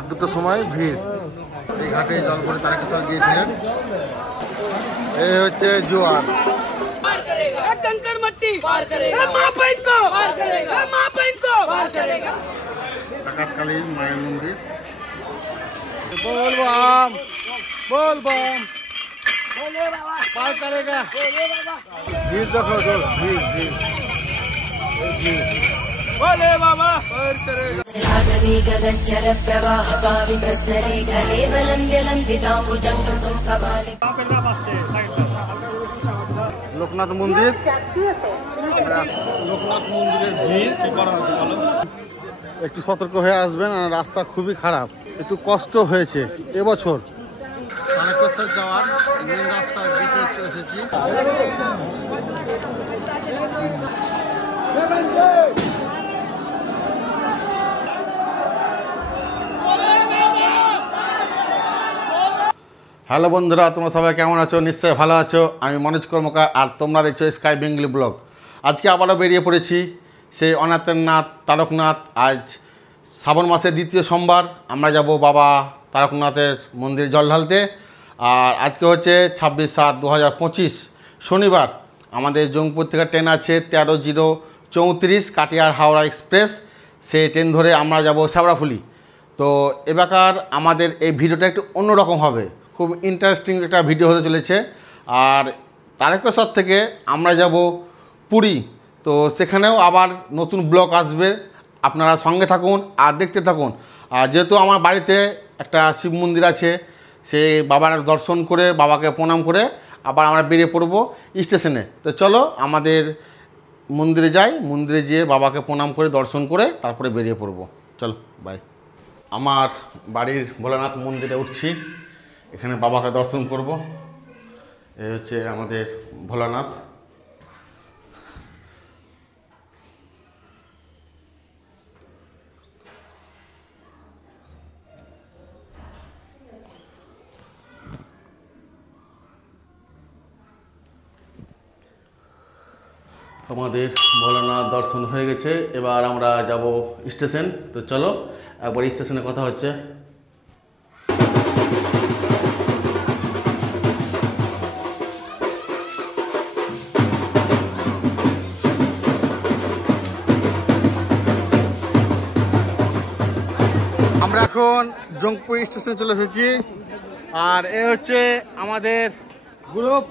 রাত 2টোর সময় ভিড়। এই ঘাটে জল ভরে তারকেশ্বর গিয়েছিলেন। এই হচ্ছে জোয়ার। ডাকাতকালীন মায়ের মন্দির। बोलबम बोलबम पार करेगा। भीड़ देखो जो भीड़ भीड़ बोले बाबा पार करेगा। सागरी गगनचर प्रवाह पावितस्तरे ढले बलम्ब्यलम्बिताम्बुजं कृतं कपाले। লোকনাথ মন্দির। লোকনাথ মন্দিরের ভিড় কি করা হচ্ছে বলো? একটু সতর্ক হয়ে আসবেন, রাস্তা খুবই খারাপ, একটু কষ্ট হয়েছে এবছর। তারকেশ্বর যাওয়ার মেন রাস্তার দিকে চলে এসেছি। হ্যালো বন্ধুরা, তোমরা সবাই কেমন আছো? নিশ্চয়ই ভালো আছো। আমি মনোজ কর্মকার, আর তোমরা দেখছো স্কাই বেঙ্গলি ব্লগ। আজকে আবারও বেরিয়ে পড়েছি সেই অনাথের নাথ তারকনাথ। আজ শ্রাবণ মাসের দ্বিতীয় সোমবার আমরা যাব বাবা তারকনাথের মন্দিরে জল ঢালতে। আর আজকে হচ্ছে 26/7/2025 শনিবার। আমাদের জঙ্গপুর থেকে ট্রেন আছে 13:34 কাটিয়ার হাওড়া এক্সপ্রেস। সেই ট্রেন ধরে আমরা যাব শেওড়াফুলি। তো এবারকার আমাদের এই ভিডিওটা একটু অন্যরকম হবে, খুব ইন্টারেস্টিং একটা ভিডিও হতে চলেছে। আর তারকেশ্বর থেকে আমরা যাব পুরী। তো সেখানেও আবার নতুন ব্লগ আসবে, আপনারা সঙ্গে থাকুন আর দেখতে থাকুন। আর যেহেতু আমার বাড়িতে একটা শিব মন্দির আছে, সেই বাবার দর্শন করে বাবাকে প্রণাম করে আবার আমরা বেরিয়ে পড়ব স্টেশনে। তো চলো আমাদের মন্দিরে যাই, মন্দিরে যেয়ে বাবাকে প্রণাম করে দর্শন করে তারপরে বেরিয়ে পড়ব। চলো বাই। আমার বাড়ির ভোলানাথ মন্দিরে উঠছি, এখানে বাবাকে দর্শন করব। এই হচ্ছে আমাদের ভোলানাথ। আমাদের ভোলানাথ দর্শন হয়ে গেছে, এবার আমরা যাব স্টেশন। তো চলো একবার স্টেশনে কথা হচ্ছে। আমরা এখন জঙ্গপুর স্টেশনে চলে এসেছি। আর এ হচ্ছে আমাদের গ্রুপ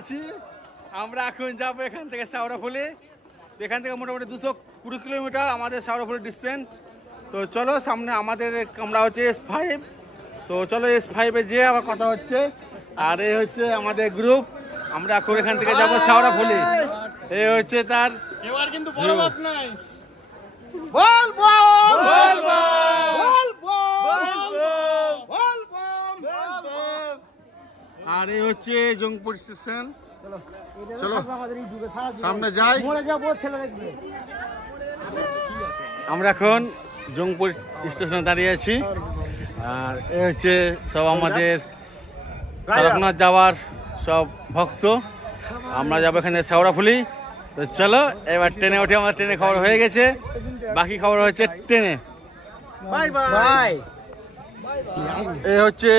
আছি। আমরা এখন যাবো এখান থেকে শেওড়াফুলি। এখান থেকে মোটামুটি 220 কিলোমিটার আমাদের শেওড়াফুলি ডিস্টেন্স। তো চলো সামনে আমাদের আমরা হচ্ছে S5। তো চলো S5-এ যেয়ে আবার কথা হচ্ছে। আর এই হচ্ছে আমাদের গ্রুপ, আমরা এখন এখান থেকে যাবো শেওড়াফুলি। এই হচ্ছে তার এবার কিন্তু বড় বাত নাই। বল বল বল বল বল বল। আর এই হচ্ছে জঙ্গপুর স্টেশন। চলো সামনে যাই। আমরা এখন জঙ্গপুর স্টেশনে দাঁড়িয়ে আছি। আর এই হচ্ছে সব আমাদের তারকনাথ যাওয়ার সব ভক্ত। আমরা যাবো এখানে শেওড়াফুলি। তো চলো এবার ট্রেনে উঠে, আমার ট্রেনে খবর হয়ে গেছে, বাকি খবর হচ্ছে ট্রেনে। Bye bye. এই হচ্ছে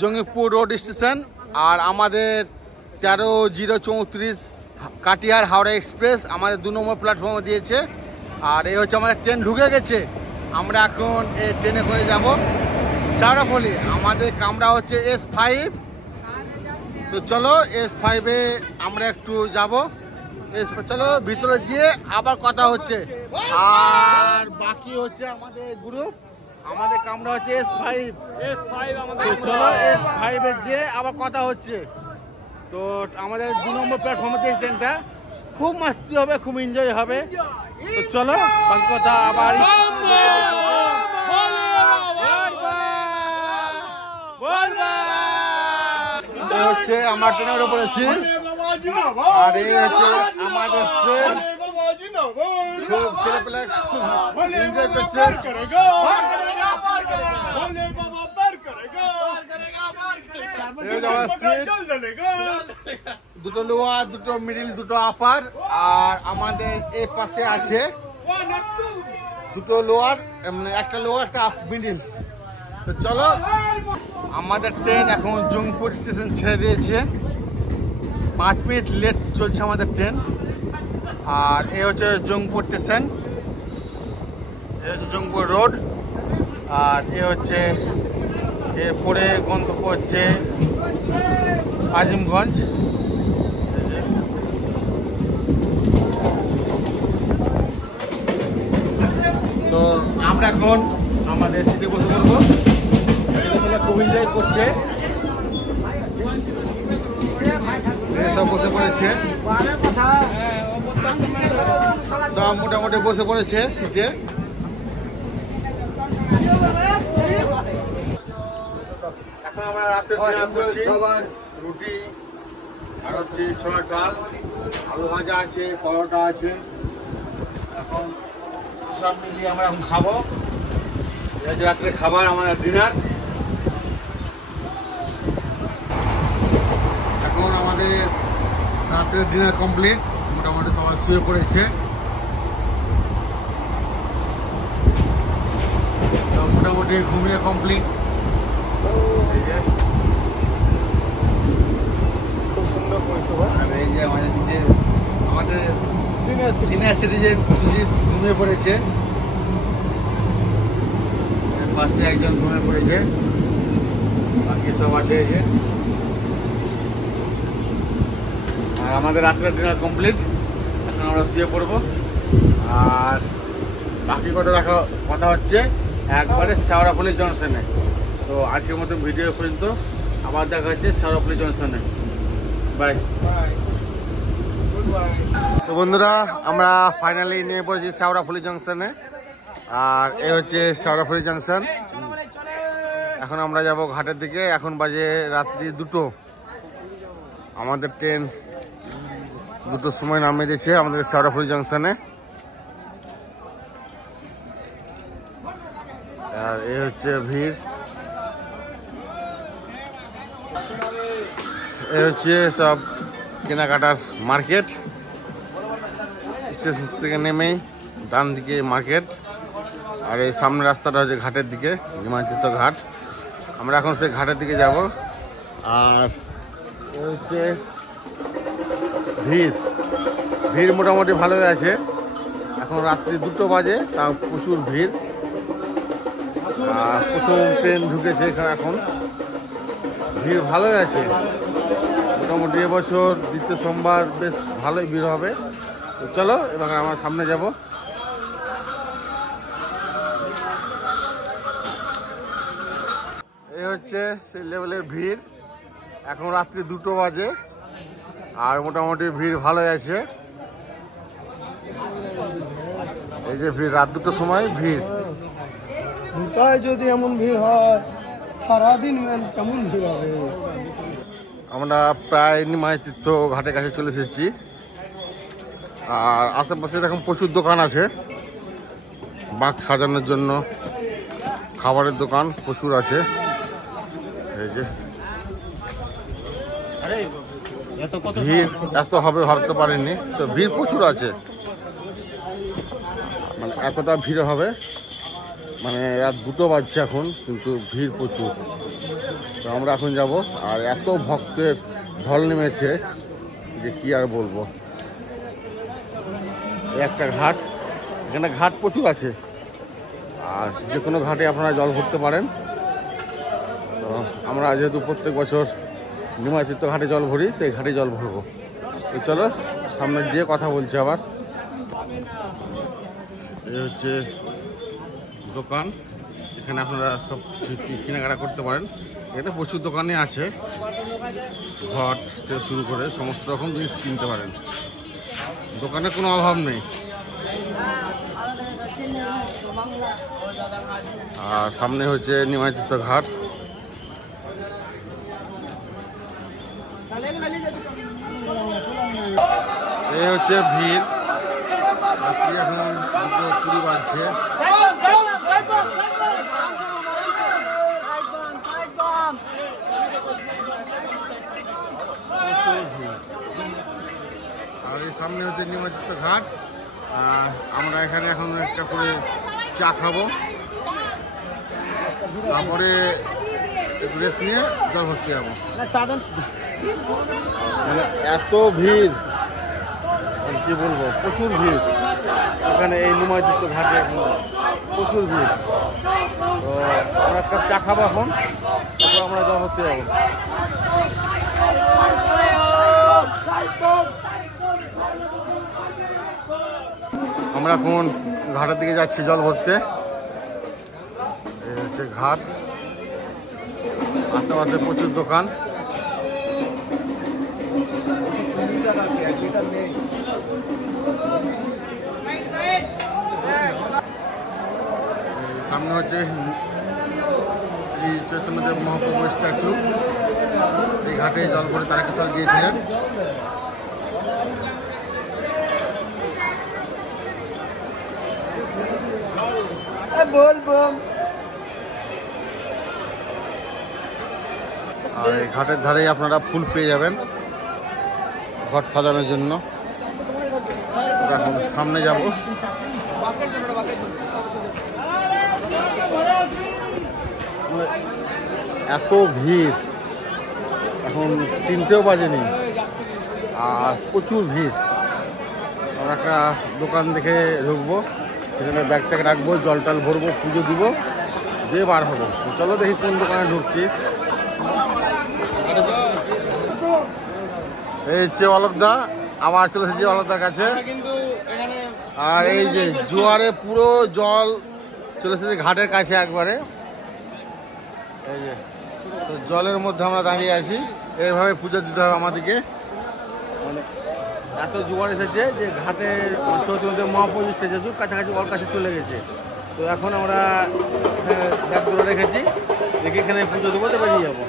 জঙ্গিপুর রোড স্টেশন। আর আমাদের 13:34 কাটিয়ার হাওড়া এক্সপ্রেস আমাদের 2 নম্বর প্ল্যাটফর্মে দিয়েছে। আর এই হচ্ছে আমাদের ট্রেন ঢুকে গেছে, আমরা এখন এই ট্রেনে করে যাব শেওড়াফুলি। আমাদের কামরা হচ্ছে S5। তো চলো S5-এ আমরা একটু যাব। চলো ভিতরে যেয়ে আবার কথা হচ্ছে। আর বাকি হচ্ছে আমাদের গ্রুপ, আমাদের কামরা হচ্ছে S5। চলো S5-এ যেয়ে আবার কথা হচ্ছে। তো আমাদের 2 নম্বর প্ল্যাটফর্মে দিয়েছে ট্রেনটা, খুব মাস্তি হবে, খুব এনজয় হবে। তো চলো বাকি কথা আবার। হচ্ছে আমরা ট্রেনে উঠে পড়েছি। আর এই হচ্ছে আমাদের খুব ছেলেপেলে এনজয় করছে। দুটো লোয়ার, দুটো মিডিল, দুটো আপার, আর আমাদের এই পাশে আছে দুটো লোয়ার, মানে একটা লোয়ার একটা মিডিল। তো চলো, আমাদের ট্রেন এখন জংপুর স্টেশন ছেড়ে দিয়েছে। 5 মিনিট লেট চলছে আমাদের ট্রেন। আর এ হচ্ছে জংপুর স্টেশন, এ হচ্ছে জংপুর রোড, আর এ হচ্ছে এরপরে গন্তব্য হচ্ছে আজিমগঞ্জ। তো আমরা এখন আমাদের সিটে বসে পড়বো। ছেলেমেয়েরা খুব এনজয় করছে, সব বসে পড়েছে, সব মোটামুটি বসে পড়েছে সিটে। এখন আমরা রাতের ডিনার করছি, রুটি আর হচ্ছে ছোলার ডাল, আলু ভাজা আছে, পরোটা আছে। এখন সব মিলিয়ে আমরা এখন খাবো। রাত্রে খাবার আমাদের ডিনার। এখন আমাদের রাত্রের ডিনার কমপ্লিট, মোটামুটি সবাই শুয়ে পড়েছে। মোটামুটি ঘুমিয়ে কমপ্লিট। খুব সুন্দর পরিষেবা। এই যে আমাদের সিনিয়র সিটিজেন সুজিত ঘুমিয়ে পড়েছে, পাশে একজন ঘুমিয়ে পড়েছে, বাকি সব আছে। এই যে আর আমাদের রাত্রের ডিনার কমপ্লিট, এখন আমরা শুয়ে পড়বো। আর বাকি কথা হচ্ছে একবারে শেওড়াফুলি জংশনে। তো আজকের মতো ভিডিও পর্যন্ত, আবার দেখা হচ্ছে শেওড়াফুলি জংশনে। বাই। তো বন্ধুরা, আমরা ফাইনালি নিয়ে পড়েছি শেওড়াফুলি জংশনে। আর এ হচ্ছে শেওড়াফুলি জংশন। এখন আমরা যাব ঘাটের দিকে। এখন বাজে রাত্রি 2টো। আমাদের ট্রেন 2টোর সময় নামিয়ে দিয়েছে আমাদের শেওড়াফুলি জংশনে। আর এ হচ্ছে ভিড়, এ হচ্ছে সব কেনাকাটার মার্কেট। স্টেশন থেকে নেমেই ডান দিকে মার্কেট, আর এই সামনে রাস্তাটা হচ্ছে ঘাটের দিকে, নিমাইতীর্থ ঘাট। আমরা এখন সেই ঘাটের দিকে যাব। আর হচ্ছে ভিড় মোটামুটি ভালোই আছে। এখন রাত্রি 2টো বাজে, তাও প্রচুর ভিড়। আর প্রথম ট্রেন ঢুকেছে এখানে, এখন ভিড় ভালোই আছে। মোটামুটি এবছর দ্বিতীয় সোমবার বেশ ভালোই ভিড় হবে। তো চলো এবার আমরা সামনে যাব। এই হচ্ছে সেই লেভেলের ভিড়। এখন রাত্রি 2টো বাজে, আর মোটামুটি ভিড় ভালোই আছে। এই যে ভিড়, রাত 2টোর সময় ভিড়। দুটায় যদি এমন ভিড় হয়, সারাদিন কেমন ভিড় হবে। আমরা প্রায় নিমাইতীর্থ ঘাটের কাছে চলে এসেছি। আর আশেপাশে এরকম প্রচুর দোকান আছে, বাঁক সাজানোর জন্য খাবারের দোকান প্রচুর আছে। এই যে ভিড় এত হবে ভাবতে পারিনি, তো ভিড় প্রচুর আছে। মানে এতটা ভিড় হবে, মানে রাত 2টো বাজছে এখন, কিন্তু ভিড় প্রচুর। তো আমরা এখন যাব। আর এত ভক্তের ঢল নেমেছে যে কি আর বলবো। একটা ঘাট, এখানে ঘাট প্রচুর আছে, আর যে কোনো ঘাটে আপনারা জল ভরতে পারেন। তো আমরা যেহেতু প্রত্যেক বছর নিমাইতীর্থ ঘাটে জল ভরি, সেই ঘাটে জল ভরবো। তো চলো সামনে যেয়ে কথা বলছি আবার। এই হচ্ছে দোকান, এখানে আপনারা সব কেনাকাটা করতে পারেন। এখানে প্রচুর দোকানে আছে, ঘট থেকে শুরু করে সমস্ত রকম জিনিস কিনতে পারেন। দোকানে কোনো অভাব নেই। আর সামনে হচ্ছে নিমাইতীর্থ ঘাট। এই হচ্ছে ভিড়, এখন 2:20 বাজছে। আর এই সামনে হচ্ছে নিমজ্জিত ঘাট। আর আমরা এখানে এখন একটা করে চা খাবো, তারপরে একটু রেস্ট নিয়ে জল ভর্তি যাবো। মানে এত ভিড়, আর কি বলবো, প্রচুর ভিড় এখানে এই নিমজ্জিত ঘাটে, এখন প্রচুর ভিড়। তো আমরা একটা চা খাবো এখন, তারপর আমরা জল ভর্তি যাবো। আমরা এখন ঘাটের দিকে যাচ্ছি জল ভরতে। এই হচ্ছে ঘাট, আশেপাশে প্রচুর দোকান। সামনে হচ্ছে শ্রী চৈতন্যদেব মহাপ্রভুর স্ট্যাচু। এই ঘাটে জল ভরে তারকেশ্বর গিয়েছিলেন। আর এই ঘাটের ধারেই আপনারা ফুল পেয়ে যাবেন ঘট সাজানোর জন্য। এখন সামনে যাব। এত ভিড়, এখন 3টেও বাজেনি আর প্রচুর ভিড়। আমরা একটা দোকান দেখে ঢুকবো, সেখানে ব্যাগ ট্যাগ রাখবো, জল টল ভরবো, পুজো দিব, দিয়ে বার হবো। চলো দেখি কোন দোকানে ঢুকছি। এই হচ্ছে অলোকদা, আবার চলে এসেছি অলোকদার কাছে। আর এই যে জোয়ারে পুরো জল চলে এসেছে ঘাটের কাছে একবারে। এই যে তো জলের মধ্যে আমরা দাঁড়িয়ে আছি, এইভাবে পুজো দিতে হবে আমাদেরকে। মানে এত জোয়ার এসেছে যে ঘাটে চৈতন্যদেব মহাপ্রভু স্ট্যাচু কাছাকাছি ওর কাছে চলে গেছে। তো এখন আমরা ব্যাগগুলো রেখেছি, রেখে এখানে পুজো দেবো, তো বেরিয়ে যাবো।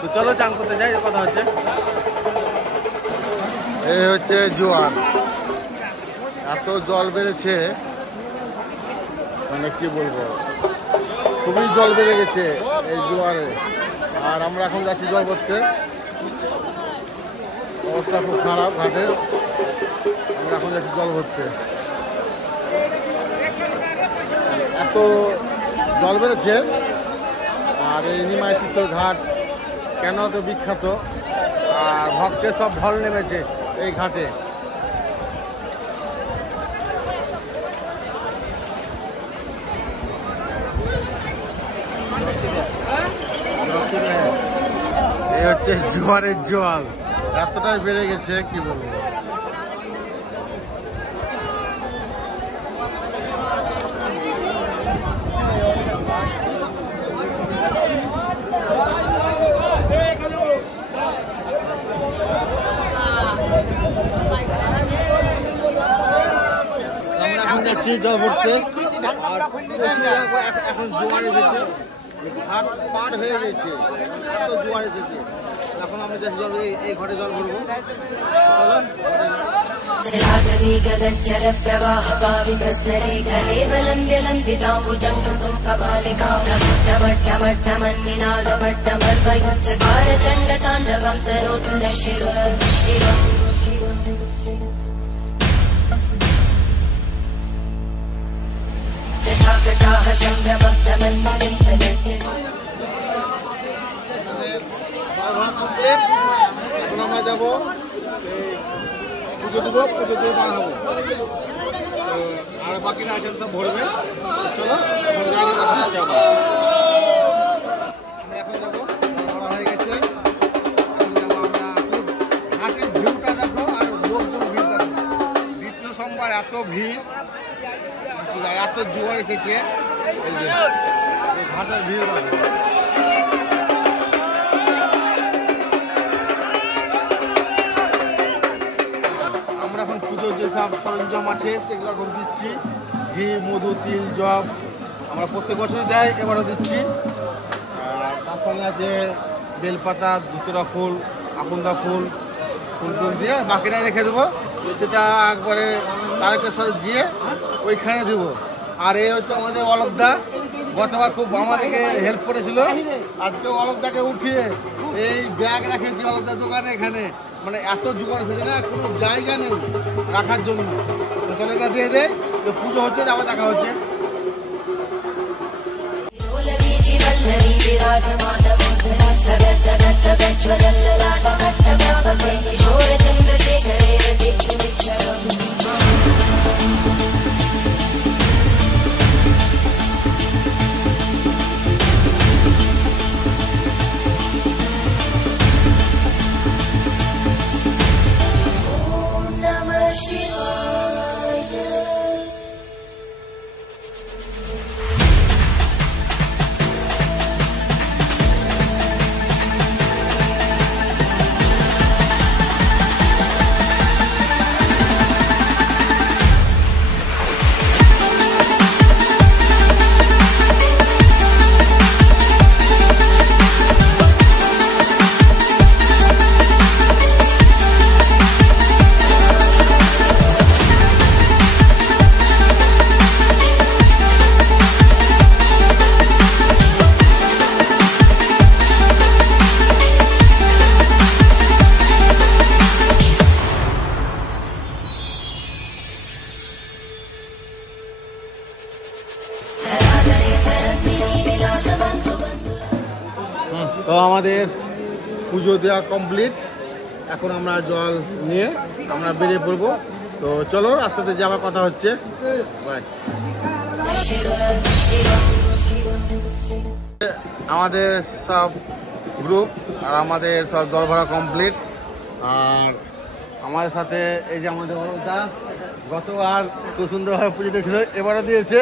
তো চলো চান করতে যাই, কথা হচ্ছে। এই হচ্ছে জোয়ার, এত জল বেড়েছে, মানে কি বলবো, খুবই জল বেড়ে গেছে এই জোয়ারে। আর আমরা এখন যাচ্ছি জল ভরতে, অবস্থা খুব খারাপ ঘাটের। আমরা এখন যাচ্ছি জল ভরতে, এত জল বেড়েছে। আর এই নিমাইতীর্থ ঘাট কেন তো বিখ্যাত, আর ভক্তের সব ঢল নেমেছে এই ঘাটে। এই হচ্ছে জোয়ারের জল, এতটাই বেড়ে গেছে কি বলবো। আমরা এখন যাচ্ছি জল ভরতে, আর এখন জোয়ার এসেছে, ঘাট পার হয়ে গেছে, এত জোয়ার এসেছে। এখন আমরা যাচ্ছি জল, এই ঘরে জল ভরবো। जलाधवी गगनचर प्रवाह पावितस्तरे घरे बलम्ब्यलम्बिताम्बुजं कबालिका डमट्टमट्टमन्निनादमट्टमर्वयुच्चकार चण्डताण्डवं तनोतु न शिव शिव। जटाकटाः सम्भ्रमब्धमन्निलिम्पनञ्च। এখন আমরা যাবো পুজো দেবো, পুজো দিয়ে বার হবো। আর বাকিরা আছে সব ভরবে। চলো এখন যাবো, আমরা এখন যাবো, ভরা হয়ে গেছে। এখন যাবো আমরা, ঘাটের ভিউটা দেখো আর লোকজন ভিড় দেখো। দ্বিতীয় সোমবার এত ভিড়, এত জোয়ার এসেছে। এই যে ঘাটের ভিড় দেখো। এখন পুজোর যেসব সরঞ্জাম আছে সেগুলো এখন দিচ্ছি, ঘি, মধু, তিল, জব। আমরা প্রত্যেক বছরই দেয়, এবারও দিচ্ছি। তার সঙ্গে আছে বেলপাতা, ধুতরা ফুল, আকন্দা ফুল, ফুল টুল দিয়ে বাকিটা রেখে দেবো। সেটা একবারে তারকেশ্বরে গিয়ে ওইখানে দেবো। আর এই হচ্ছে আমাদের অলোকদা, গতবার খুব আমাদেরকে হেল্প করেছিল, আজকে অলোকদাকে উঠিয়ে এই ব্যাগ রেখেছি অলকদার দোকানে এখানে, মানে এত জোগাড় হয়েছে না, কোনো জায়গা নেই রাখার জন্য। তো চলো এটা দিয়ে দে, তো পুজো হচ্ছে, আবার দেখা হচ্ছে। वल्लरी विराजमानमुद्रज्वलल्ललाटकट्टभावके किशोरचन्द्रशेखरे रतिक्षुमिक्षरम् তো আমাদের পুজো দেওয়া কমপ্লিট। এখন আমরা জল নিয়ে আমরা বেরিয়ে পড়বো। তো চলো, রাস্তাতে যে আবার কথা হচ্ছে। বাই। আমাদের সব গ্রুপ আর আমাদের সব জল ভরা কমপ্লিট। আর আমাদের সাথে এই যে আমাদের বড়দা গতবার খুব সুন্দরভাবে পুজো দিয়েছিল, এবারও দিয়েছে।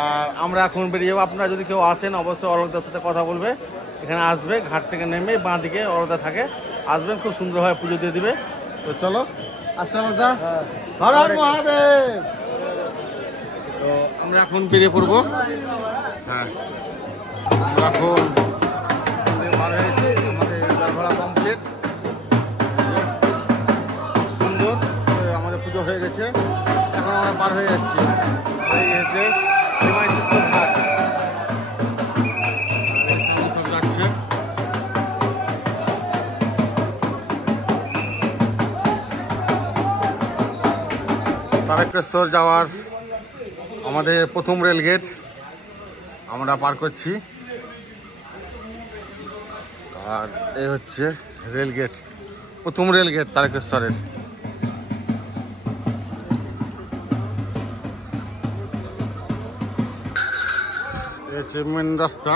আর আমরা এখন বেরিয়ে যাবো। আপনারা যদি কেউ আসেন অবশ্যই অলকদার সাথে কথা বলবে, এখানে আসবে, ঘাট থেকে নেমে বাঁ দিকে অলকদা থাকে, আসবেন, খুব সুন্দরভাবে পুজো দিয়ে দিবে। তো চলো, আচ্ছা অলকদা, হর হর মহাদেব। তো আমরা এখন বেরিয়ে পড়বো। হ্যাঁ, আমরা এখন ভালো হয়েছে, আমাদের জল ভরা কমপ্লিট, সুন্দর আমাদের পুজো হয়ে গেছে। এখন আমরা পার হয়ে যাচ্ছি, হয়ে গেছে ঘাট। সব যাচ্ছে, তারকেশ্বর যাওয়ার আমাদের প্রথম রেল গেট আমরা পার করছি। আর এই হচ্ছে রেল গেট, প্রথম রেল গেট তারকেশ্বরের। এই হচ্ছে মেন রাস্তা।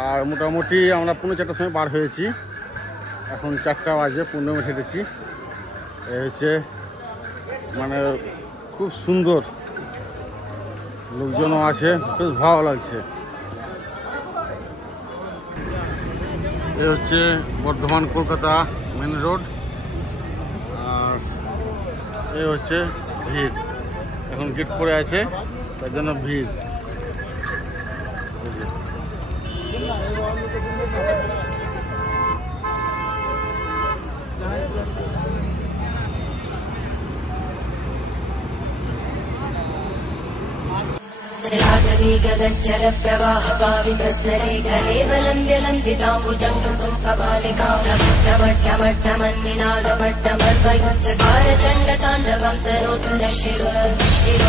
আর মোটামুটি আমরা 4:30টার সময় বার হয়েছি, এখন 4টা বাজে, 15 মিনিট হেঁটেছি। এই হচ্ছে মানে খুব সুন্দর, লোকজনও আছে, বেশ ভালো লাগছে। এই হচ্ছে বর্ধমান কলকাতা মেন রোড। আর এই হচ্ছে ভিড়, এখন গেট পড়ে আছে, তার জন্য ভিড়। जलाधवी गगनचर प्रवाह पावितस्तरे गलेवलम्ब्य लम्बिताम्बुजङ्गं कपालिकामट्टमट्टमट्टमन्निनादमट्टमर्वयुच्चकार चण्डताण्डवं तनोतु न शिव शिव।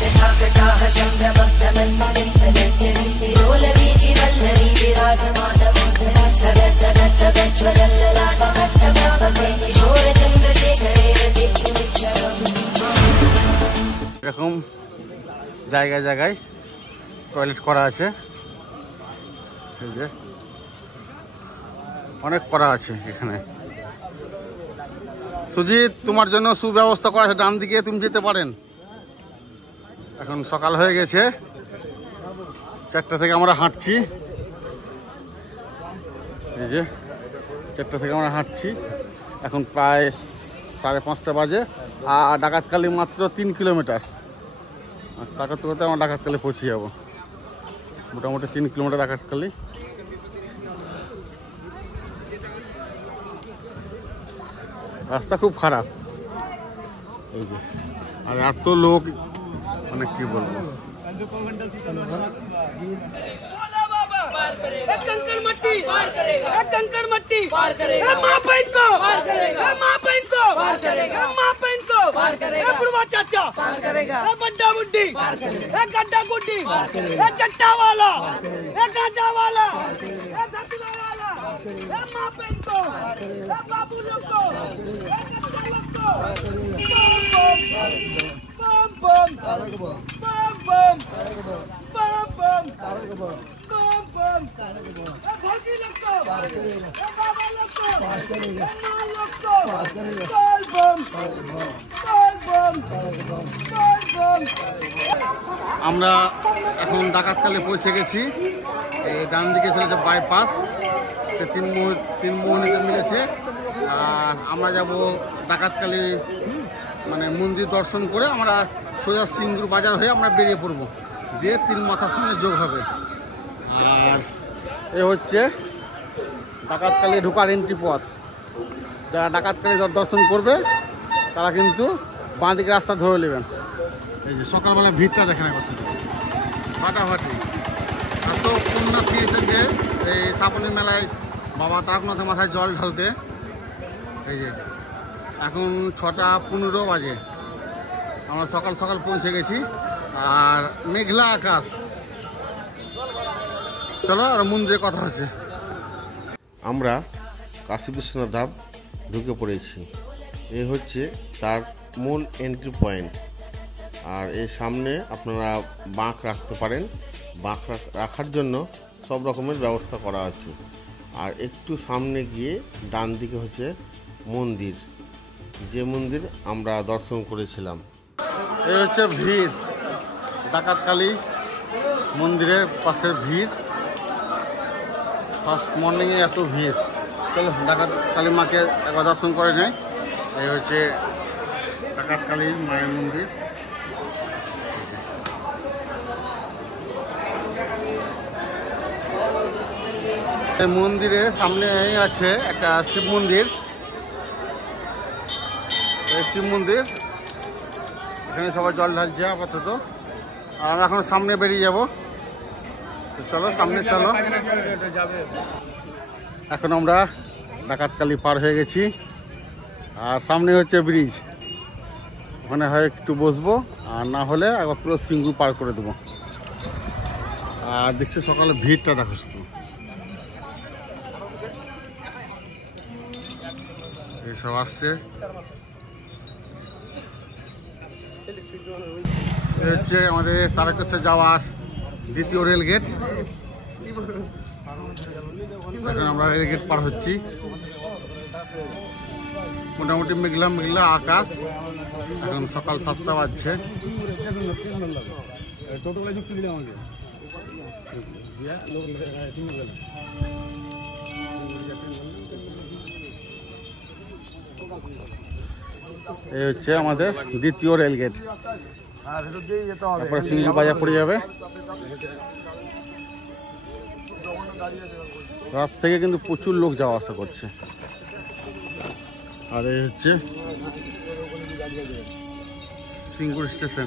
जटाकटाः सम्भ्रमग्नमन्मलिन्दगच्छन्ति लोलवीचि वल्लरी विराजमानमुद्रज्वलल्ललाटकट्टभावके किशोरचन्द्रशेखरे रतिक्षुमिक्षरम्। এরকম জায়গায় জায়গায় টয়লেট করা আছে, এই যে অনেক করা আছে এখানে। সুজিত, তোমার জন্য সুব্যবস্থা করা আছে, ডান দিকে তুমি যেতে পারেন। এখন সকাল হয়ে গেছে, 4টা থেকে আমরা হাঁটছি। এই যে 4টা থেকে আমরা হাঁটছি, এখন প্রায় 5:30 বাজে। আর ডাকাতকালী মাত্র 3 কিলোমিটার। আর তা করতে করতে আমরা ডাকাতকালী পৌঁছে যাব, মোটামুটি 3 কিলোমিটার ডাকাতকালী। রাস্তা খুব খারাপ, এই যে। আর এত লোক, মানে কি বলবো, एक कंकड़ मट्टी पार करेगा, एक कंकड़ मट्टी पार करेगा, माँ बहन को पार करेगा, माँ बहन को पार करेगा, माँ बहन को पार करेगा, बुढ़वा चाचा पार करेगा, बड्डा बुड्ढी पार करेगा, गड्ढा गुड्डी पार करेगा, चट्टा वाला, गांजा वाला, धतुरा वाला, माँ बहन को, बाबू लोग को, बम बम बम बम बम भोगी लोग को, बाबा लोग को, माँ लोग को, बोल बम আমরা এখন ডাকাতখালী পৌঁছে গেছি। এই ডান দিকে চলেছে বাইপাস, সে তিন মোহনীতে মিলেছে। আর আমরা যাব ডাকাতখালী মানে মন্দির দর্শন করে আমরা সোজা সিঙ্গুর বাজার হয়ে আমরা বেরিয়ে পড়ব, দিয়ে তিন মাথার সঙ্গে যোগ হবে। আর এ হচ্ছে ডাকাতখালী ঢোকার এন্ট্রি পথ। যারা ডাকাতখালী দর্শন করবে তারা কিন্তু বাঁ দিকে রাস্তা ধরে নেবেন। এই যে সকালবেলা ভিড়টা দেখেন একবার, ফাটাফাটি এত পুণ্যার্থী এসেছে এই শ্রাবণী মেলায় বাবা তারকনাথের মাথায় জল ঢালতে। এই যে এখন 6:15 বাজে, আমরা সকাল সকাল পৌঁছে গেছি। আর মেঘলা আকাশ। চলো আর মন্দিরে কথা হচ্ছে। আমরা কাশী বিশ্বনাথ ধাম ঢুকে পড়েছি। এ হচ্ছে তার মূল এন্ট্রি পয়েন্ট। আর এর সামনে আপনারা বাঁক রাখতে পারেন, বাঁক রাখার জন্য সব রকমের ব্যবস্থা করা আছে। আর একটু সামনে গিয়ে ডান দিকে হচ্ছে মন্দির, যে মন্দির আমরা দর্শন করেছিলাম। এই হচ্ছে ভিড়, ডাকাতখালী মন্দিরের পাশের ভিড়। ফার্স্ট মর্নিংয়ে এত ভিড়। চলো ডাকাতখালী মাকে একবার দর্শন করে নেয়। এই হচ্ছে ডাকাতখালী মায়ের মন্দির। এই মন্দিরের সামনে আছে একটা শিব মন্দির। এই শিব মন্দির, এখানে সবাই জল ঢালছে আপাতত। আর আমরা এখন সামনে বেরিয়ে যাব। চলো সামনে চলো। এখন আমরা ডাকাতখালী পার হয়ে গেছি। আর সামনে হচ্ছে ব্রিজ, ওখানে হয় একটু বসবো, আর না হলে একবার পুরো সিঙ্গু পার করে দেবো। আর দেখছি সকালে ভিড়টা দেখো শুধু, এইসব আসছে। হচ্ছে আমাদের তারকেশ্বর যাওয়ার দ্বিতীয় রেলগেট। এখন আমরা রেলগেট পার হচ্ছি। মোটামুটি মেঘলা মেঘলা আকাশ। এখন সকাল 7টা বাজছে। এই হচ্ছে আমাদের দ্বিতীয় রেলগেট। তারপরে সিঙ্গি বাজার পড়ে যাবে। রাত থেকে কিন্তু প্রচুর লোক যাওয়া আসা করছে। আর এই হচ্ছে সিঙ্গুর স্টেশন।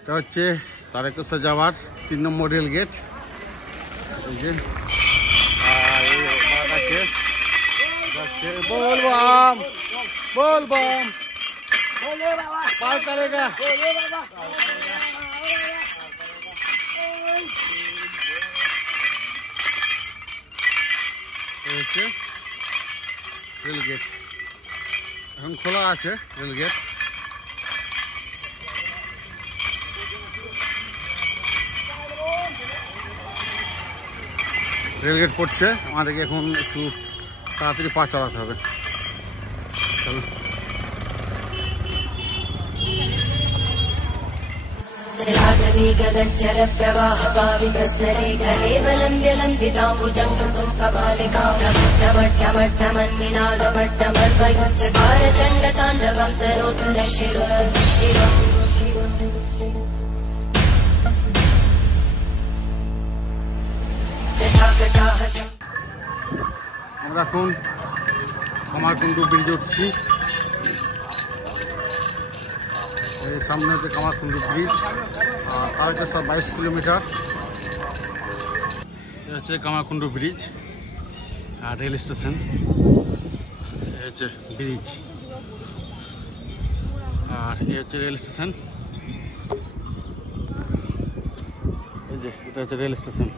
এটা হচ্ছে তারকেশ্বর যাওয়ার 3 নম্বর রেলগেট। এই যে बोल बम बोल बम पार करेगा। রেলগেট এখন খোলা আছে। রেলগেট রেলগেট পড়ছে, আমাদেরকে এখন একটু তাড়াতাড়ি পা চালাতে হবে। চলো गगनचर प्रवाह पावितस्तरे घरे बलम्ब्यलम्बिताम्बुजं कमट्टमट्टमट्टमन्निनादमट्टमर्वयुच्चकार चण्डताण्डवं तनोतु न शिव शिव। আমরা এখন কামারকুণ্ডু ব্রিজ উঠছি। এই সামনে হচ্ছে কামারকুণ্ডু ব্রিজ, আর তার হচ্ছে 22 কিলোমিটার। এটা হচ্ছে কামারকুণ্ডু ব্রিজ আর রেল স্টেশন। এই হচ্ছে ব্রিজ আর এই হচ্ছে রেল স্টেশন। এই যে এটা হচ্ছে রেল স্টেশন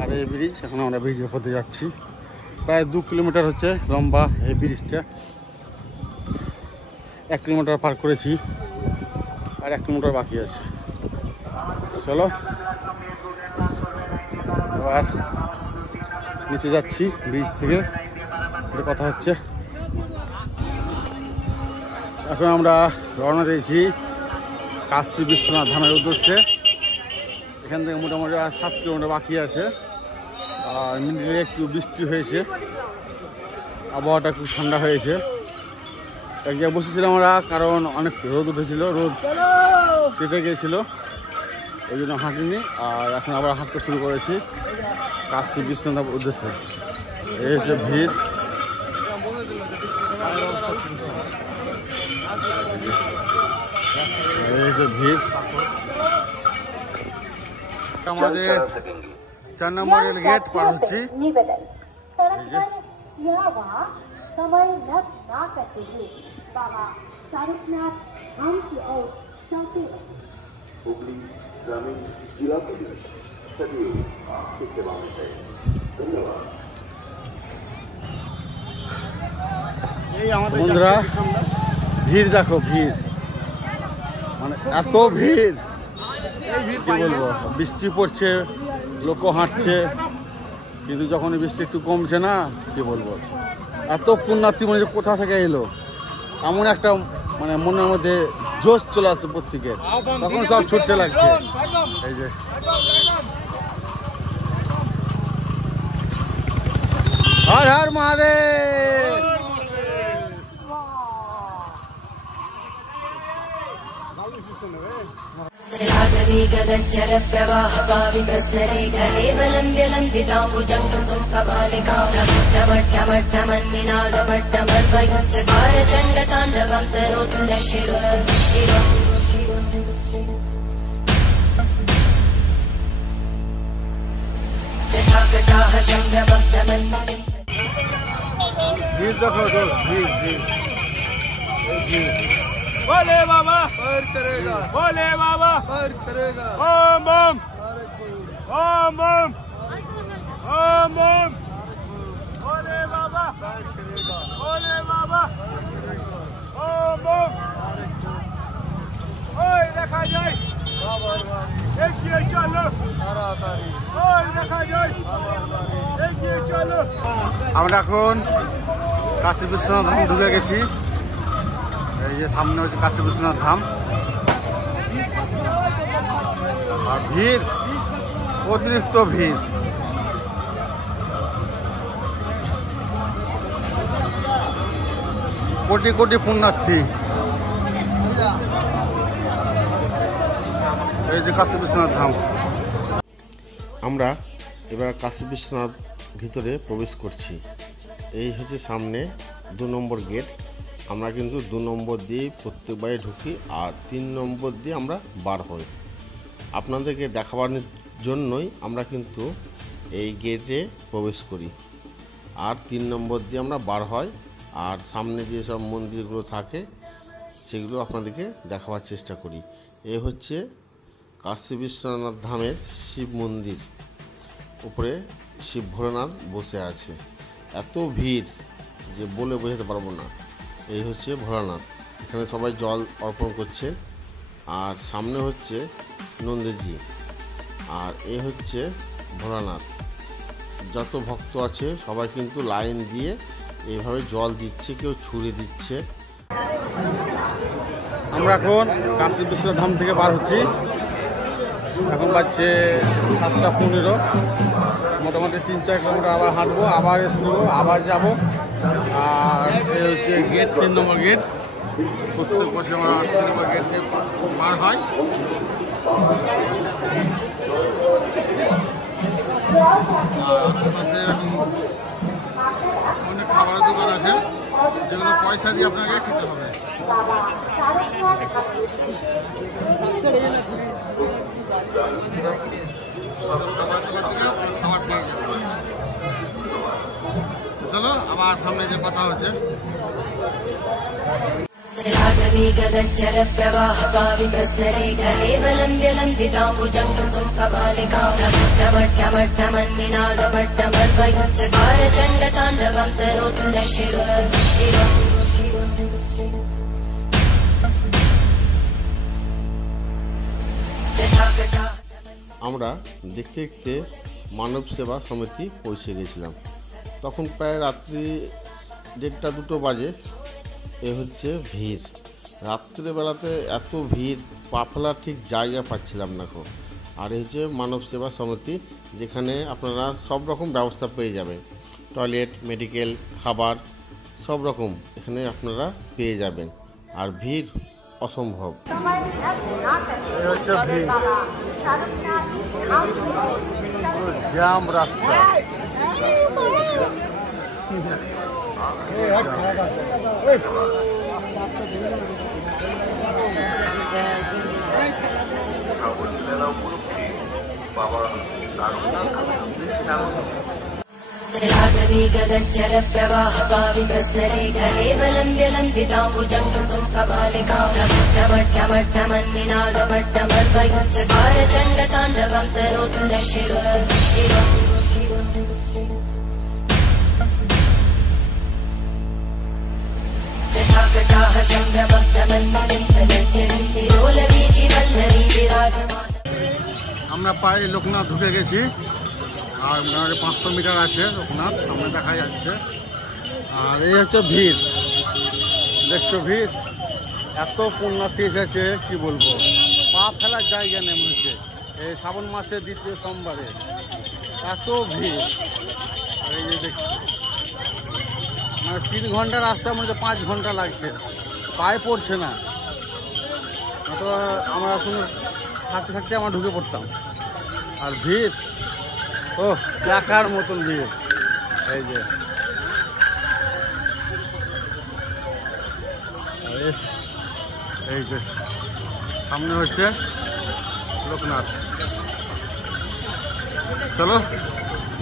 আর এই ব্রিজ। এখন আমরা ব্রিজের পথে যাচ্ছি। প্রায় 2 কিলোমিটার হচ্ছে লম্বা এই ব্রিজটা। 1 কিলোমিটার পার করেছি আর 1 কিলোমিটার বাকি আছে। চলো এবার নিচে যাচ্ছি ব্রিজ থেকে, কথা হচ্ছে। এখন আমরা রওনা দিয়েছি কাশী বিশ্বনাথ ধামের উদ্দেশ্যে। এখান থেকে মোটামুটি 7 কিলোমিটার বাকি আছে। আর মিডিলে একটু বৃষ্টি হয়েছে, আবহাওয়াটা খুব ঠান্ডা হয়েছে। এক জায়গায় বসেছিলাম আমরা, কারণ অনেক রোদ উঠেছিল, রোদ কেটে গিয়েছিল, ওই জন্য হাঁটিনি। আর এখন আবার হাঁটতে শুরু করেছি কাশী বিশ্বনাথ উদ্দেশ্যে। এই হচ্ছে ভিড়। এই হচ্ছে ভিড়। আমাদের 4 নম্বর গেট পার হচ্ছি। समय नष्ट ना करते हुए बाबा तारकनाथ धाम की ओर चलते हुगली ग्रामीण जिला पुलिस सभी आपकी सेवा में है। धन्यवाद। বন্ধুরা ভিড় দেখো, ভিড় মানে এত ভিড় কি বলবো। বৃষ্টি পড়ছে, লোকও হাঁটছে, কিন্তু যখন বৃষ্টি একটু কমছে না, কি বলবো, এত পুণ্যার্থী মানে কোথা থেকে এলো, এমন একটা মানে মনের মধ্যে জোশ চলে আসছে প্রত্যেকের, তখন সব ছুটতে লাগছে। এই যে হর হর মহাদেব। गगनचर प्रवाह पावितस्तरे गले वलम्ब्य लम्बिताम्बुजङ्गं कपालिका ढमढमढमन्निनादपट्टमर्वयुच्चकार चण्डताण्डवं तनोतु न शिव जटाकटाः सम्भ्रमब्धमन्निरे बोले बाबा पार करेगा, बोले बाबा पार करेगा। ओम ओम ओम ओम ओम ओम बोले बाबा पार करेगा, बोले बाबा ओम ओम। ओए देखा जाए एक ये चलो, ओए देखा जाए एक ये चलो। আমরা এখন কাশী বিশ্বনাথ ধাম ঢুকে গেছি। এই যে সামনে হচ্ছে কাশী বিশ্বনাথ ধাম। আর ভিড়, অতিরিক্ত ভিড়। কোটি কোটি পুণ্যার্থী। এই যে কাশী বিশ্বনাথ ধাম। আমরা এবার কাশী বিশ্বনাথ ভিতরে প্রবেশ করছি। এই হচ্ছে সামনে 2 নম্বর গেট। আমরা কিন্তু 2 নম্বর দিয়ে প্রত্যেকবারে ঢুকি আর 3 নম্বর দিয়ে আমরা বার হই। আপনাদেরকে দেখাবার জন্যই আমরা কিন্তু এই গেটে প্রবেশ করি আর 3 নম্বর দিয়ে আমরা বার হই। আর সামনে যেসব মন্দিরগুলো থাকে সেগুলো আপনাদেরকে দেখাবার চেষ্টা করি। এই হচ্ছে কাশী বিশ্বনাথ ধামের শিব মন্দির, উপরে শিব ভোলেনাথ বসে আছে। এত ভিড় যে বলে বোঝাতে পারবো না। এই হচ্ছে ভোলানাথ, এখানে সবাই জল অর্পণ করছে। আর সামনে হচ্ছে নন্দীজি আর এই হচ্ছে ভোলানাথ। যত ভক্ত আছে সবাই কিন্তু লাইন দিয়ে এইভাবে জল দিচ্ছে, কেউ ছুঁড়ে দিচ্ছে। আমরা এখন কাশী বিশ্বনাথ ধাম থেকে বার হচ্ছি। এখন বাজছে 7:15। মোটামুটি 3-4 কিলোমিটার আবার হাঁটবো, আবার এসবো, আবার যাব। আর এই হচ্ছে গেট, 3 নম্বর গেট। প্রত্যেক বছর আমরা 3 নম্বর গেট দিয়ে পার হয়। আর আশেপাশে এরকম অনেক খাবারের দোকান আছে। পয়সা দিয়ে আপনাকে খেতে হবে। খাবার পেয়ে যাবে। চলো আবার সামনে যে কথা হচ্ছে। जलाधवी गगज्जल प्रवाह पावितस्तरे घरेवलम्ब्य लम्बिताम्बुजं कबालिका ढमढमढमन्निनादमड्डमर्वयुच्चकार चण्डताण्डवं तनोतु न शिव शिव। আমরা দেখতে দেখতে মানব সেবা সমিতি পৌঁছে গেছিলাম। তখন প্রায় রাত্রি 1:30-2 বাজে। এ হচ্ছে ভিড়, রাত্রিবেলাতে এত ভিড়, পা ফেলার ঠিক জায়গা পাচ্ছিলাম না গো। আর এই হচ্ছে মানব সেবা সমিতি, যেখানে আপনারা সব রকম ব্যবস্থা পেয়ে যাবেন, টয়লেট, মেডিকেল, খাবার সব রকম এখানে আপনারা পেয়ে যাবেন। আর ভিড় অসম্ভব। এই হচ্ছে ভিড়, জ্যাম রাস্তা। जलाधवी गगज्जल प्रवाह पावितस्तरे घरेवलम्ब्य लम्बिताम्बुजं कबालिका ढमढमढमन्निनादमड्डमर्वयुच्चकार चण्डताण्डवं तनोतु न शिव शिव। जटाकटाः सम्भ्रमग्धमन्निलिम्पगज्जन्ति लोलवीचिवल्लरी विराजमान। আমরা প্রায় লোকনাথ ঢুকে গেছি। আর মোটামুটি 500 মিটার আছে লোকনাথ, সামনে দেখা যাচ্ছে। আর এই হচ্ছে ভিড়, দেখছো ভিড়, এত পুণ্যার্থী এসেছে কি বলবো, পা ফেলার জায়গা নেই মনে হচ্ছে। এই শ্রাবণ মাসের 2য় সোমবারে এত ভিড়। আর এই যে দেখছি, মানে 3 ঘন্টা রাস্তার মধ্যে 5 ঘন্টা লাগছে, পায়ে পড়ছে না। তো আমরা এখন থাকতে থাকতে আমরা ঢুকে পড়তাম। আর ভিড়, ও দেখার মতন ভিড়। এই যে এই যে সামনে হচ্ছে লোকনাথ। চলো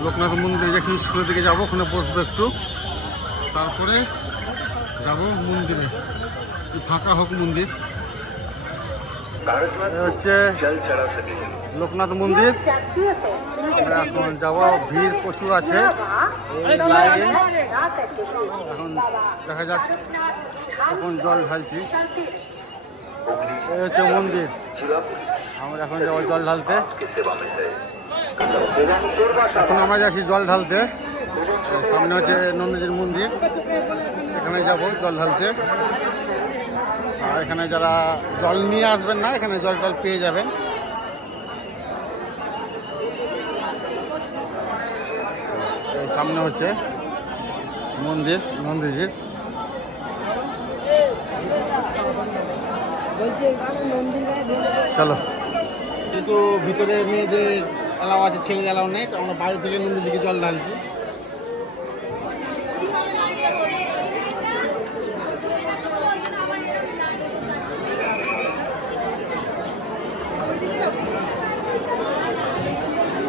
লোকনাথ মন্দিরে দেখি, স্কুলের দিকে যাবো, ওখানে বসবো একটু, তারপরে যাবো মন্দিরে, ফাঁকা হোক মন্দির। হচ্ছে লোকনাথ মন্দির, এখন যাবো। ভিড় প্রচুর আছে, এখন দেখা যাক। এখন জল ঢালছি, এই হচ্ছে মন্দির। আমরা এখন যাবো জল ঢালতে। এখন আমরা যাচ্ছি জল ঢালতে। সামনে হচ্ছে নন্দীজির মন্দির, সেখানে যাবো জল ঢালতে। আর এখানে যারা জল নিয়ে আসবেন না, এখানে জল টল পেয়ে যাবেন। এই সামনে হচ্ছে মন্দির, নন্দীজির। চলো, যেহেতু ভিতরে মেয়েদের এলাও আছে, ছেলে এলাও নেই, তো আমরা বাইরে থেকে নন্দীজিকে জল ঢালছি।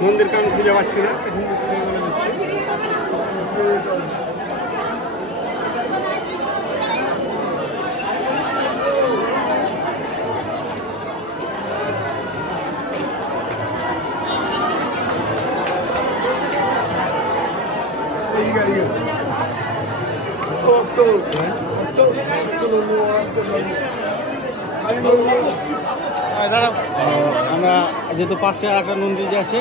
মন্দির কারণ খুঁজে পাচ্ছি না, আমরা যেহেতু পাশে একটা নন্দী আছে,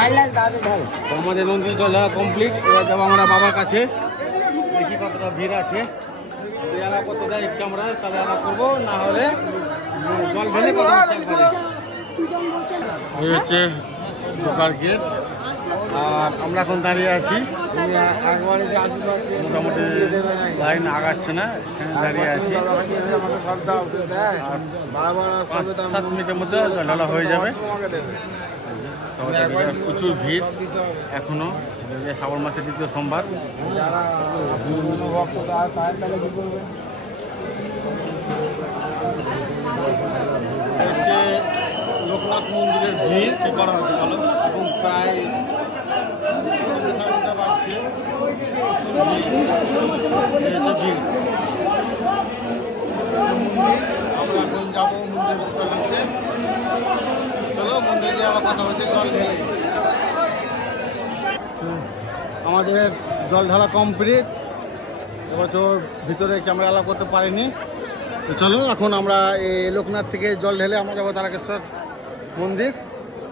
তো আমাদের মন্দিরে জল ঢালা কমপ্লিট। এবার যাবো আমরা বাবার কাছে, দেখি কতটা ভিড় আছে। যদি অ্যালাউ করতে দেয় একটু আমরা তাহলে অ্যালাউ করবো, না হলে জল ঢেলে কথা হচ্ছে একবারে। এই হচ্ছে ঢোকার গেট, আর আমরা এখন দাঁড়িয়ে আছি। মোটামুটি লাইন আগাচ্ছে না, এখানে দাঁড়িয়ে আছি। 5-7 মিনিটের মধ্যে জল ঢালা হয়ে যাবে। প্রচুর ভিড় এখনো, শ্রাবণ মাসের 2য় সোমবার। হচ্ছে লোকনাথ মন্দিরের ভিড় কি করা হচ্ছে বলো, এখন প্রায় বাজছে। ভিড় আমরা এখন যাবো মন্দিরের ভিতর কাছে। চলো মন্দিরে গিয়ে আবার কথা হচ্ছে জল ঢেলে। আমাদের জল ঢালা কমপ্লিট। এবছর ভিতরে ক্যামেরা অ্যালাউ করতে পারিনি। তো চলো এখন আমরা এই লোকনাথ থেকে জল ঢেলে আমরা যাবো তারকেশ্বর মন্দির।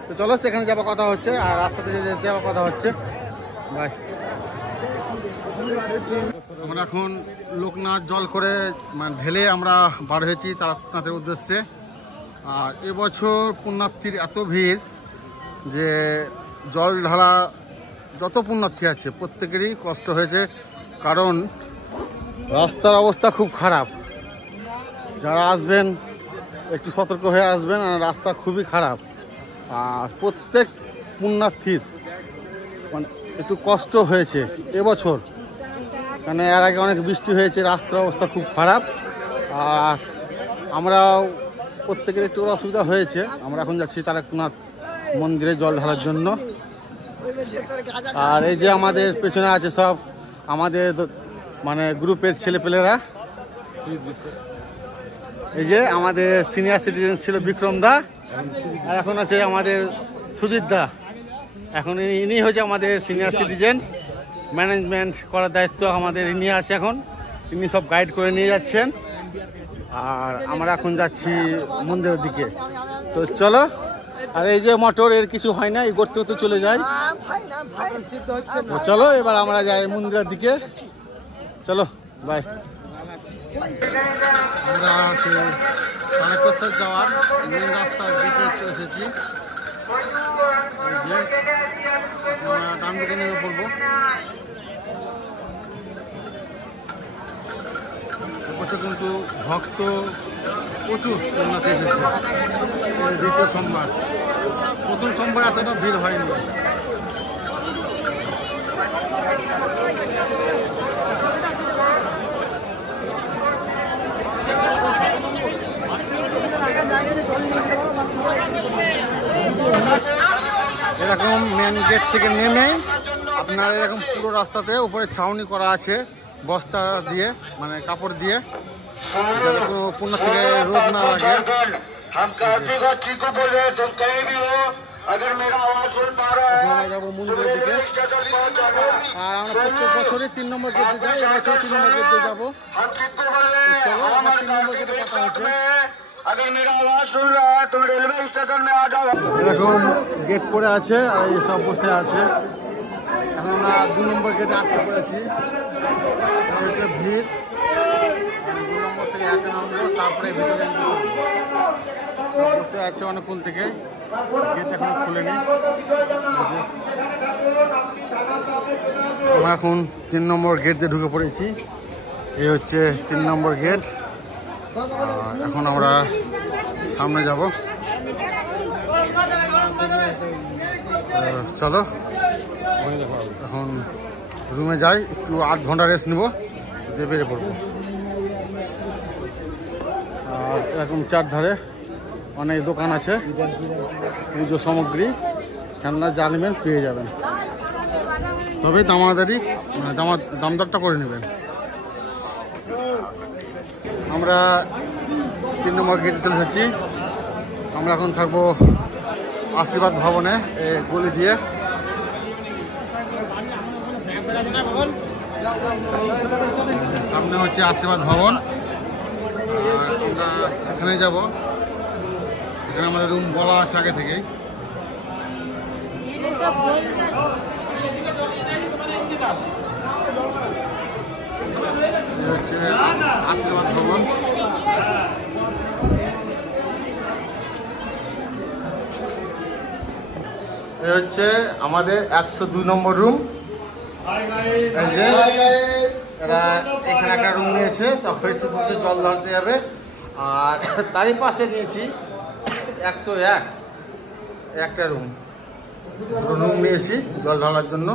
তো চলো সেখানে যাবো কথা হচ্ছে, আর রাস্তাতে যেতে যাওয়ার কথা হচ্ছে। বাই। আমরা এখন লোকনাথ জল করে মানে ঢেলে আমরা বার হয়েছি তারকনাথের উদ্দেশ্যে। আর এবছর পুণ্যার্থীর এত ভিড় যে জল ঢালা যত পুণ্যার্থী আছে প্রত্যেকেরই কষ্ট হয়েছে, কারণ রাস্তার অবস্থা খুব খারাপ। যারা আসবেন একটু সতর্ক হয়ে আসবেন, আর রাস্তা খুবই খারাপ। আর প্রত্যেক পুণ্যার্থীর মানে একটু কষ্ট হয়েছে এবছর, কারণ এর আগে অনেক বৃষ্টি হয়েছে, রাস্তার অবস্থা খুব খারাপ। আর আমরাও প্রত্যেকের একটু অসুবিধা হয়েছে। আমরা এখন যাচ্ছি তারকনাথ মন্দিরে জল ঢালার জন্য। আর এই যে আমাদের পেছনে আছে সব আমাদের মানে গ্রুপের ছেলেপেলেরা। এই যে আমাদের সিনিয়র সিটিজেন ছিল বিক্রম দা, আর এখন আছে আমাদের সুজিত দা। এখন ইনি হচ্ছে আমাদের সিনিয়র সিটিজেন, ম্যানেজমেন্ট করার দায়িত্ব আমাদের ইনি আছে এখন। ইনি সব গাইড করে নিয়ে যাচ্ছেন। আর আমরা এখন যাচ্ছি মন্দিরের দিকে। তো চলো। আর এই যে মোটর এর কিছু হয় না, এই করতে করতে চলে যায়। চলো এবার আমরা যাই মন্দিরের দিকে। চলো বাই। আমরা তারকেশ্বর যাওয়ার মেন রাস্তার দিকে এসেছি। আমরা ডান দিকে নেমে পড়বো। এবছর কিন্তু ভক্ত প্রচুর পুণ্যার্থী এসেছে। 2য় সোমবার, প্রথম সোমবার এতটা ভিড় হয়নি। এরকম মেন গেট থেকে নেমে আপনার এরকম পুরো রাস্তাতে উপরে ছাউনি করা আছে বস্তা দিয়ে, মানে কাপড় দিয়ে, পুণ্য থেকে রোদ না লাগে। যাবো মন্দিরের দিকে। আর আমরা প্রত্যেক বছরই 3 নম্বর গেটে যাই, এবছর 3 নম্বর গেটে যাবো। চলো আমার 3 নম্বর গেটে কথা হচ্ছে। এরকম গেট পড়ে আছে আর এই সব বসে আছে। এখন আমরা 2 নম্বর গেটে আটকে পড়েছি। হচ্ছে ভিড়। 2 নম্বর থেকে 1 নম্বর, তারপরে ভিতরে বসে আছে অনেকক্ষণ থেকে। গেট এখন খুলেনি। আমরা এখন 3 নম্বর গেট দিয়ে ঢুকে পড়েছি। এই হচ্ছে 3 নম্বর গেট। এখন আমরা সামনে যাব। চলো এখন রুমে যাই, একটু 8 ঘন্টা রেস্ট নেবো, দিয়ে বেরিয়ে পড়বো। আর এরকম চারধারে অনেক দোকান আছে, পুজো সামগ্রী, খেলনা যা নেবেন পেয়ে যাবেন। তবে দামদরটা করে নেবেন। আমরা 3 নম্বর গেটে চলে এসেছি। আমরা এখন থাকবো আশীর্বাদ ভবনে, গলি দিয়ে। সামনে হচ্ছে আশীর্বাদ ভবন, আমরা সেখানে যাব। সেখানে আমাদের রুম বলা আছে আগে থেকেই। হচ্ছে আশীর্বাদ ভবন। এই হচ্ছে আমাদের 102 নম্বর রুম। এই যে এরা এখানে একটা রুম নিয়েছে, সব ফ্রেশ টু ফ্রেশ জল ঢালতে যাবে। আর তারই পাশে নিয়েছি 101 একটা রুম নিয়েছি জল ঢালার জন্য।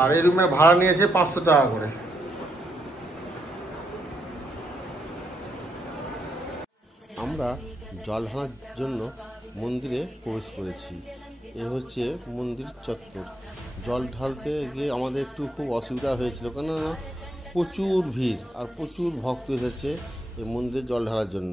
আর এই রুমের ভাড়া নিয়েছে 500 টাকা করে। আমরা জল ঢালার জন্য মন্দিরে প্রবেশ করেছি। এ হচ্ছে মন্দির চত্বর। জল ঢালতে গিয়ে আমাদের একটু খুব অসুবিধা হয়েছিল, কেননা প্রচুর ভিড় আর প্রচুর ভক্ত এসেছে এই মন্দিরে জল ঢালার জন্য।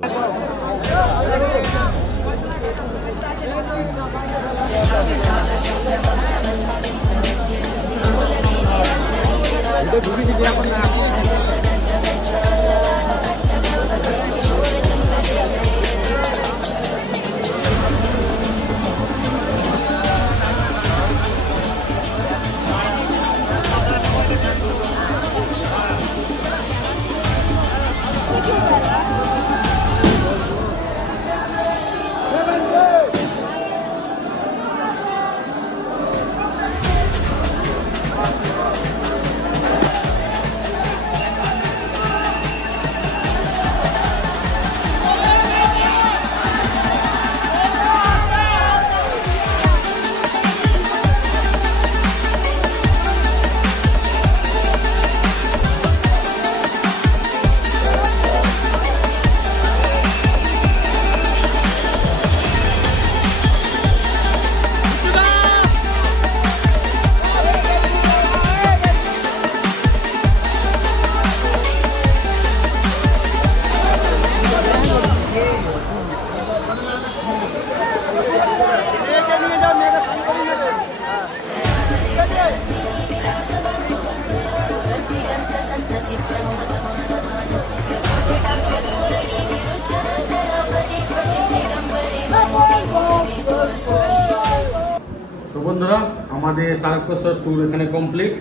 তো বন্ধুরা, আমাদের তারকেশ্বর ট্যুর এখানে কমপ্লিট।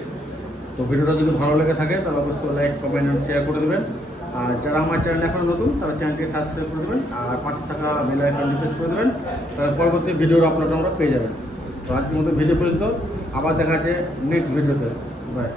তো ভিডিওটা যদি ভালো লেগে থাকে তাহলে অবশ্যই লাইক, কমেন্ট আর শেয়ার করে দেবেন। আর যারা আমার চ্যানেল এখন নতুন তারা চ্যানেলটি সাবস্ক্রাইব করে দেবেন আর পাশে থাকা বেল আইকনটি প্রেস করে দেবেন, তাহলে পরবর্তী ভিডিওর আপলোড আমরা পেয়ে যাবেন। তো আজকের মতো ভিডিও পর্যন্ত, আবার দেখা যাচ্ছে নেক্সট ভিডিওতে। বাই।